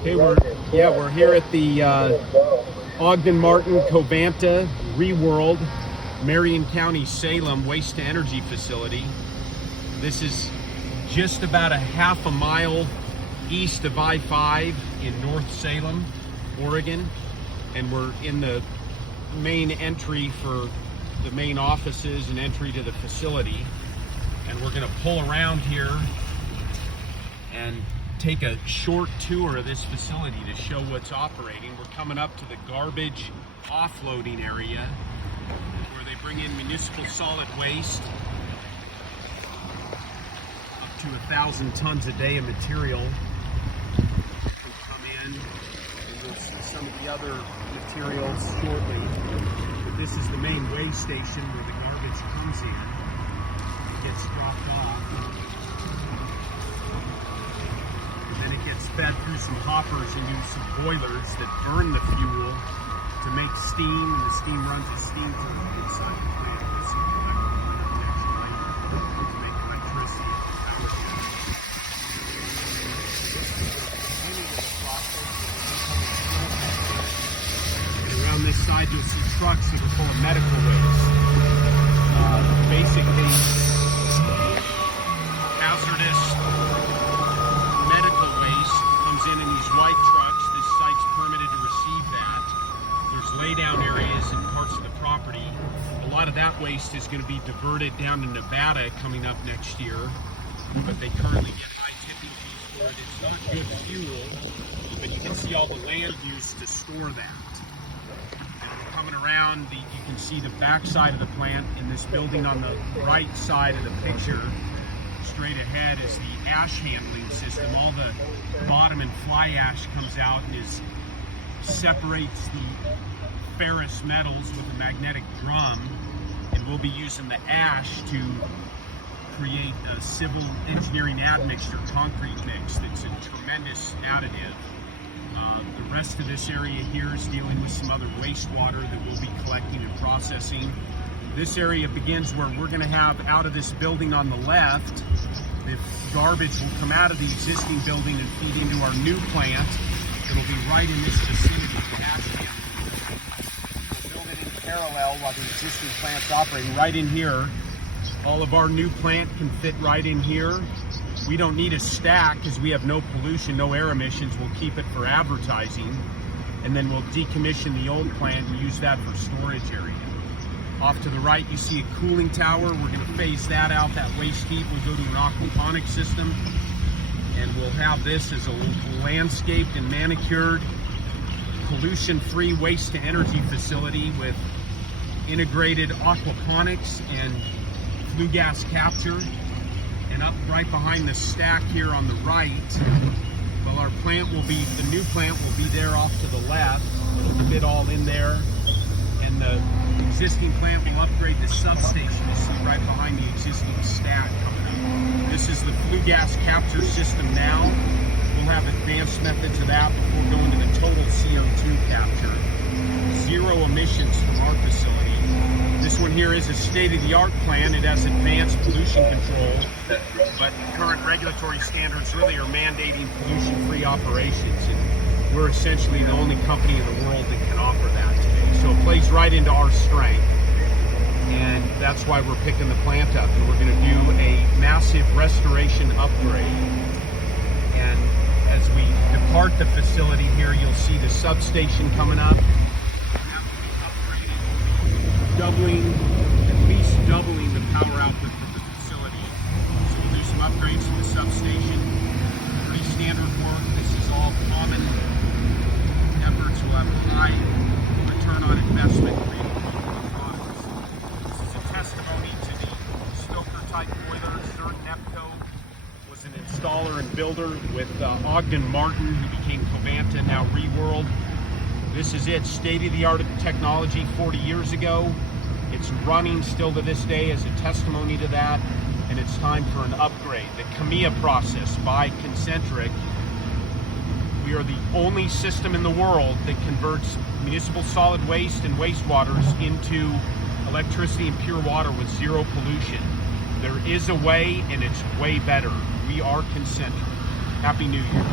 Okay, we're here at the Ogden Martin Covanta Reworld, Marion County, Salem Waste to Energy Facility. This is just about a half a mile east of I-5 in North Salem, Oregon, and we're in the main entry for the main offices and entry to the facility. And we're going to pull around here and take a short tour of this facility to show what's operating. We're coming up to the garbage offloading area where they bring in municipal solid waste, up to 1,000 tons a day of material can come in, and we'll see some of the other materials shortly. But this is the main weigh station where the garbage comes in, gets dropped off. Then it gets fed through some hoppers into some boilers that burn the fuel to make steam, and the steam runs as steam to the inside the plant. This is the next line to make electricity at the power plant. And around this side you'll see trucks that are full of medical waste. Basically hazardous in these white trucks. This site's permitted to receive that. There's laydown areas in parts of the property. A lot of that waste is going to be diverted down to Nevada coming up next year, but they currently get high tipping fees for it. It's not good fuel, but you can see all the land used to store that. And we're coming around, you can see the back side of the plant in this building on the right side of the picture. Straight ahead is the ash handling system. All the bottom and fly ash comes out and separates the ferrous metals with a magnetic drum, and we'll be using the ash to create a civil engineering admixture concrete mix that's a tremendous additive. The rest of this area here is dealing with some other wastewater that we'll be collecting and processing. This area begins where we're going to have, out of this building on the left, the garbage will come out of the existing building and feed into our new plant. It'll be right in this vicinity of the ash handling. We'll build it in parallel while the existing plant's operating right in here. All of our new plant can fit right in here. We don't need a stack because we have no pollution, no air emissions. We'll keep it for advertising, and then we'll decommission the old plant and use that for storage area. Off to the right, you see a cooling tower. We're going to phase that out. That waste heat will go to an aquaponics system, and we'll have this as a landscaped and manicured, pollution-free waste to energy facility with integrated aquaponics and flue gas capture. And up right behind the stack here on the right, well, our plant will be, the new plant will be there off to the left. It'll fit all in there, and the existing plant will upgrade the substation you see right behind the existing stack coming up. This is the flue gas capture system now. We'll have advanced methods of that before going to the total CO2 capture. Zero emissions from our facility. This one here is a state-of-the-art plant. It has advanced pollution control, but current regulatory standards really are mandating pollution-free operations, and we're essentially the only company in the world that can offer that today. So it plays right into our strength, and that's why we're picking the plant up, and we're going to do a massive restoration upgrade. And as we depart the facility here, you'll see the substation coming up. At least doubling the power output of the facility. So we'll do some upgrades to the substation. Pretty standard work. This is all common efforts. We'll have high return on investment creating products. This is a testimony to the Stoker type boiler. Zerd Nepco was an installer and builder with Ogden Martin, who became Covanta, now Reworld. This is it, state-of-the-art technology 40 years ago. It's running still to this day as a testimony to that, and it's time for an upgrade. The KEMIYA process by Concentric. We are the only system in the world that converts municipal solid waste and wastewaters into electricity and pure water with zero pollution. There is a way, and it's way better. We are Concentric. Happy New Year.